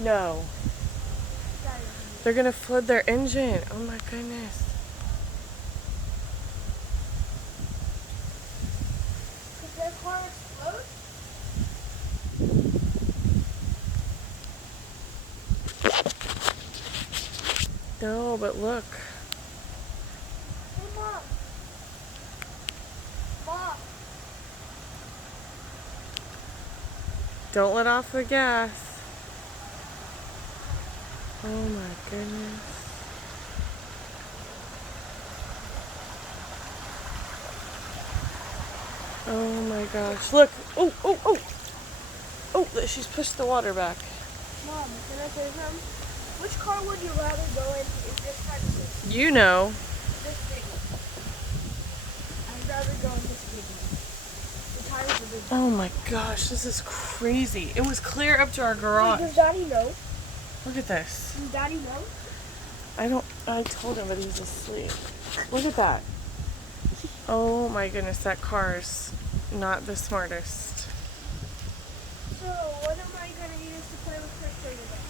No. They're gonna flood their engine. Oh my goodness. Could their car explode? No, but look. Hey, Mom. Mom. Don't let off the gas. Oh my goodness. Oh my gosh. Look. Oh, oh, oh. Oh, she's pushed the water back. Mom, can I say something? Which car would you rather go in this type of thing? You know. This big one. I'd rather go in this big one. The tires are big. Oh my gosh, this is crazy. It was clear up to our Wait, garage. does Daddy know? Look at this. Does Daddy know? I told him, but he's asleep. Look at that. Oh my goodness, that car's not the smartest. So, what am I going to use to play with Crystal today?